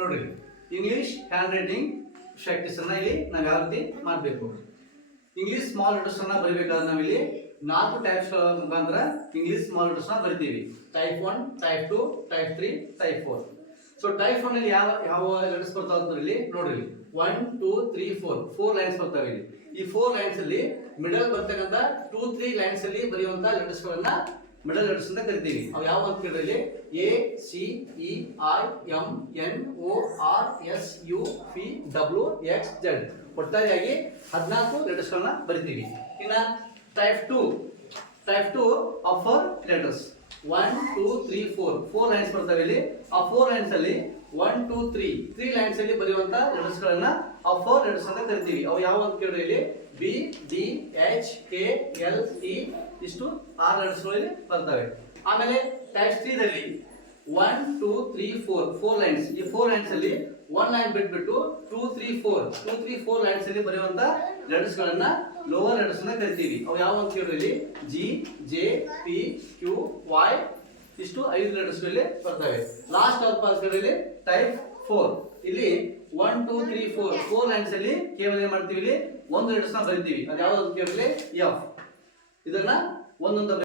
ನೋಡ್ರಿ, English hand writing practice ಅನ್ನ ಇಲ್ಲಿ ನಾವು ಯಾವ ರೀತಿ ಮಾಡಬೇಕು. ಇಂಗ್ಲಿಷ್ ಸ್ಮಾಲ್ ಲೆಟರ್ಸ್ ಅನ್ನ ಬರೀಬೇಕಾದ್ರೆ ನಾವಿಲ್ಲಿ 4 ಟೈಪ್ಸ್ ಮುಖಾಂತರ ಇಂಗ್ಲಿಷ್ ಸ್ಮಾಲ್ ಲೆಟರ್ಸ್ ನ ಬರಿತೀವಿ. Type 1, type 2, type 3, type 4. So type 1 ಅಲ್ಲಿ ಯಾವ ಲೆಟರ್ಸ್ ಬರ್ತಾವ ಅಂತ ಇಲ್ಲಿ ನೋಡ್ರಿ. 1 2 3 4 ಲೈನ್ಸ್ ಬರ್ತಾವೆ ಇಲ್ಲಿ. ಈ 4 ಲೈನ್ಸ್ ಅಲ್ಲಿ ಮಿಡಲ್ ಬರ್ತಕ್ಕಂತ 2 3 ಲೈನ್ಸ್ ಅಲ್ಲಿ ಬರೆಯುವಂತ ಲೆಟರ್ಸ್ ಗಳನ್ನ ಮಿಡಲ್ ಲೆಟರ್ಸ್ ಅಂತ ಕರಿತೀವಿ. ಅವು ಯಾವ ಅಂತ ಕೇಳಿದ್ರೆ A C E I M N O R S U P W X Z ಒಟ್ಟಾರೆಯಾಗಿ 14 ಲೆಟರ್ಸ್ ಗಳನ್ನ ಬರಿತೀವಿ. ಇನ್ನ ಟೈಪ್ 2 ಅಪ್ಪರ್ ಲೆಟರ್ಸ್ 1 2 3 4 ಲೈನ್ಸ್ ಬರ್ತವೆ ಇಲ್ಲಿ. ಆ 4 ಲೈನ್ಸ್ ಅಲ್ಲಿ 1 2 3 ಲೈನ್ಸ್ ಅಲ್ಲಿ ಬರೆಯುವಂತ ಲೆಟರ್ಸ್ ಗಳನ್ನ ಅಪ್ಪರ್ ಲೆಟರ್ಸ್ ಅಂತ ಕರಿತೀವಿ. ಅವು ಯಾವ ಅಂತ ಕೇಳಿದ್ರೆ ಇಲ್ಲಿ B D H K L E ಇಷ್ಟು 6 ಲೆಟರ್ಸ್ ಗಳು ಇಲ್ಲಿ ಬರ್ತವೆ. ಆಮೇಲೆ ಟೈಪ್ 3 ದಲ್ಲಿ 1 2 3 4 ಲೈನ್ಸ್. ಈ 4 ಲೈನ್ಸ್ ಅಲ್ಲಿ 1 ಲೈನ್ ಬಿಟ್ಬಿಟ್ಟು 2 3 4 ಲೈನ್ಸ್ ಅಲ್ಲಿ ಬರೆಯುವಂತ ಲೆಟರ್ಸ್ ಗಳನ್ನ ಲೋವರ್ ಲೆಟರ್ಸ್ ಅಂತ ಕರಿತೀವಿ. ಅವು ಯಾವ ಅಂತ ಕೇಳಿದ್ರೆ G J P Q Y ಇಷ್ಟು 5 ಲೆಟರ್ಸ್ ಇಲ್ಲಿ ಬರ್ತವೆ. ಲಾಸ್ಟ್ ಆಫ್ ಪಾಸ್ಗಳಲ್ಲಿ ಟೈಪ್ 4 ಇಲ್ಲಿ 1 2 3 4 ಲೈನ್ಸ್ ಅಲ್ಲಿ ಕೇವಲ ಏನ್ ಮಾಡ್ತೀವಿ ಇಲ್ಲಿ ಒಂದು ಲೆಟರ್ಸ್ ನ ಬರಿತೀವಿ. ಅದು ಯಾವುದು ಅಂತ ಕೇಳಿದ್ರೆ ಎಫ್. ಇದನ್ನ ಒಂದೊಂದು